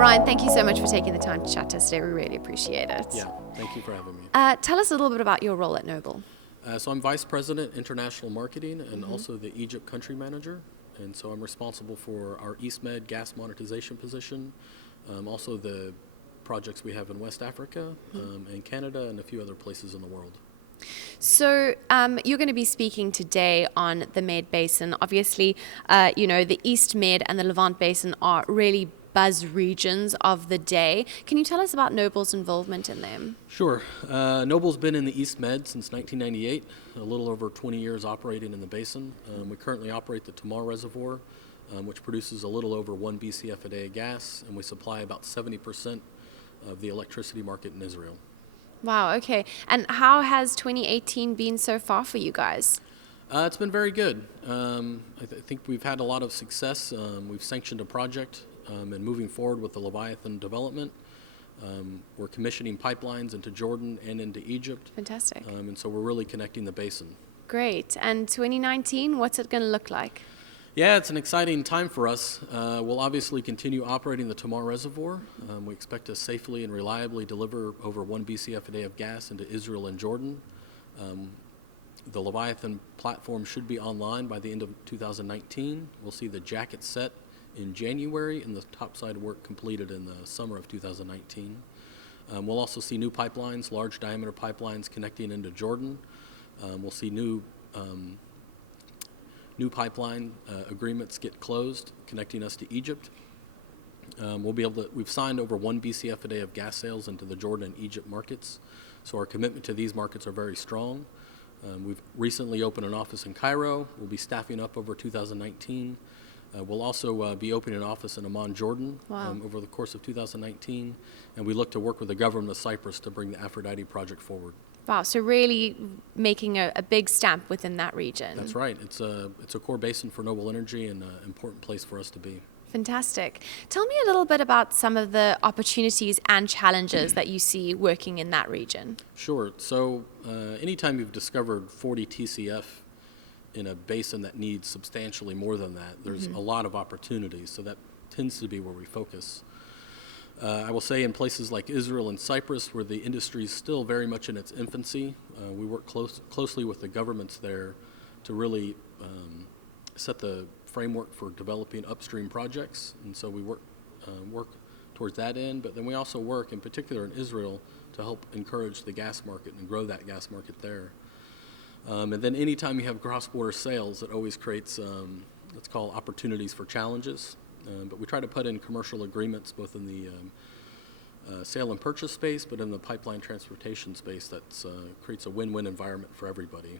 Brian, thank you so much for taking the time to chat to us today. We really appreciate it. Yeah, thank you for having me. Tell us a little bit about your role at Noble. So I'm Vice President, International Marketing, and also the Egypt Country Manager. And so I'm responsible for our East Med gas monetization position, also the projects we have in West Africa, and Canada, and a few other places in the world. So you're going to be speaking today on the Med Basin. Obviously, the East Med and the Levant Basin are really buzz regions of the day. Can you tell us about Noble's involvement in them? Sure. Noble's been in the East Med since 1998, a little over 20 years operating in the basin. We currently operate the Tamar Reservoir, which produces a little over 1 BCF a day of gas, and we supply about 70% of the electricity market in Israel. Wow, okay. And how has 2018 been so far for you guys? It's been very good. I think we've had a lot of success. We've sanctioned a project and moving forward with the Leviathan development. We're commissioning pipelines into Jordan and into Egypt. Fantastic. And so we're really connecting the basin. Great. And 2019, what's it going to look like? Yeah, it's an exciting time for us. We'll obviously continue operating the Tamar Reservoir. We expect to safely and reliably deliver over 1 BCF a day of gas into Israel and Jordan. The Leviathan platform should be online by the end of 2019. We'll see the jacket set in January and the topside work completed in the summer of 2019. We'll also see new pipelines, large diameter pipelines connecting into Jordan. We'll see new pipeline agreements get closed, connecting us to Egypt. We've signed over 1 BCF a day of gas sales into the Jordan and Egypt markets, so our commitment to these markets are very strong. We've recently opened an office in Cairo. We'll be staffing up over 2019. We'll also be opening an office in Amman, Jordan, over the course of 2019, and we look to work with the government of Cyprus to bring the Aphrodite project forward. Wow, so really making a big stamp within that region. That's right. It's a core basin for Noble Energy and an important place for us to be. Fantastic. Tell me a little bit about some of the opportunities and challenges that you see working in that region. Sure. So anytime you've discovered 40 TCF in a basin that needs substantially more than that, there's a lot of opportunities. So that tends to be where we focus. I will say in places like Israel and Cyprus, where the industry is still very much in its infancy, we work closely with the governments there to really set the framework for developing upstream projects. And so we work towards that end. But then we also work, in particular in Israel, to help encourage the gas market and grow that gas market there. And then anytime you have cross-border sales, it always creates, let's call opportunities for challenges. But we try to put in commercial agreements both in the sale and purchase space, but in the pipeline transportation space that creates a win-win environment for everybody.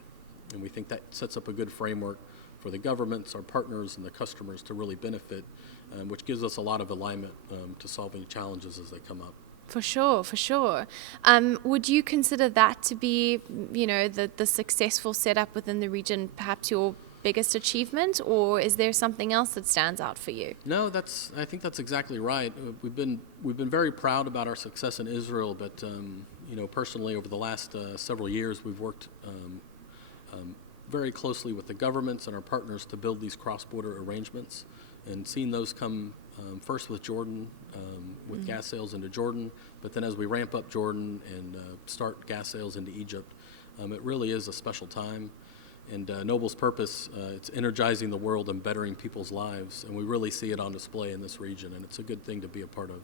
And we think that sets up a good framework for the governments, our partners, and the customers to really benefit, which gives us a lot of alignment to solving challenges as they come up. For sure, for sure. Would you consider that to be, the successful setup within the region, perhaps your biggest achievement, or is there something else that stands out for you? No, I think that's exactly right. We've been very proud about our success in Israel, but personally over the last several years, we've worked very closely with the governments and our partners to build these cross-border arrangements, and seeing those come first with Jordan, with gas sales into Jordan, but then as we ramp up Jordan and start gas sales into Egypt, it really is a special time. And Noble's purpose, it's energizing the world and bettering people's lives, and we really see it on display in this region, and it's a good thing to be a part of.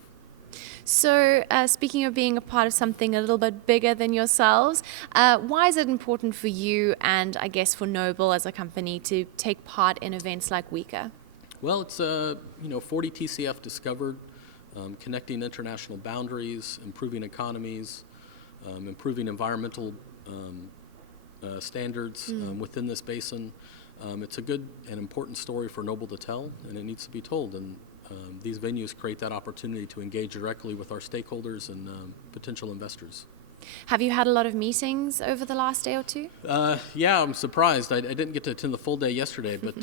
So speaking of being a part of something a little bit bigger than yourselves, why is it important for you and I guess for Noble as a company to take part in events like WECA? Well, it's 40 TCF discovered, connecting international boundaries, improving economies, improving environmental standards within this basin. It's a good and important story for Noble to tell, and it needs to be told. And these venues create that opportunity to engage directly with our stakeholders and potential investors. Have you had a lot of meetings over the last day or two? Yeah, I'm surprised. I didn't get to attend the full day yesterday, but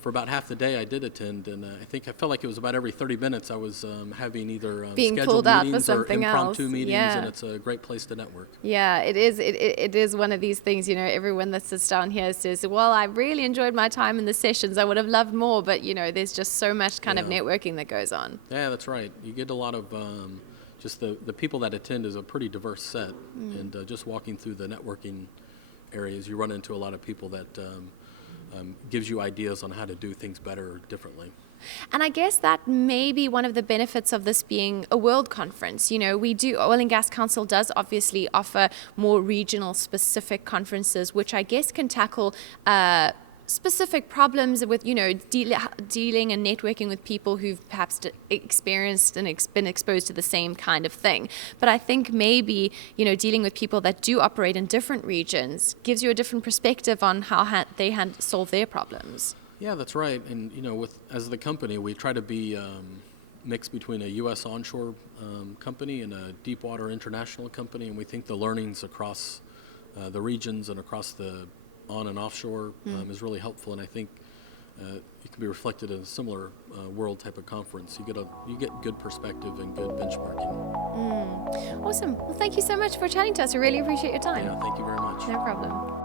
for about half the day I did attend, and I felt like it was about every 30 minutes I was having either Being scheduled pulled out for meetings or something impromptu else. meetings, Yeah. and it's a great place to network. Yeah, it is. It is one of these things, everyone that sits down here says, well, I really enjoyed my time in the sessions. I would have loved more, but, there's just so much kind of Yeah. networking that goes on. Yeah, that's right. You get a lot of just the people that attend is a pretty diverse set, and just walking through the networking areas, you run into a lot of people that gives you ideas on how to do things better or differently. And I guess that may be one of the benefits of this being a world conference. Oil and Gas Council does obviously offer more regional specific conferences, which I guess can tackle specific problems with, dealing and networking with people who've perhaps experienced and been exposed to the same kind of thing. But I think maybe, dealing with people that do operate in different regions gives you a different perspective on how they solve their problems. Yeah, that's right. And as the company, we try to be mixed between a U.S. onshore company and a deep water international company, and we think the learnings across the regions and across the on and offshore is really helpful. And I think it can be reflected in a similar world type of conference. You get good perspective and good benchmarking. Awesome. Well, thank you so much for chatting to us. We really appreciate your time. Yeah, thank you very much. No problem.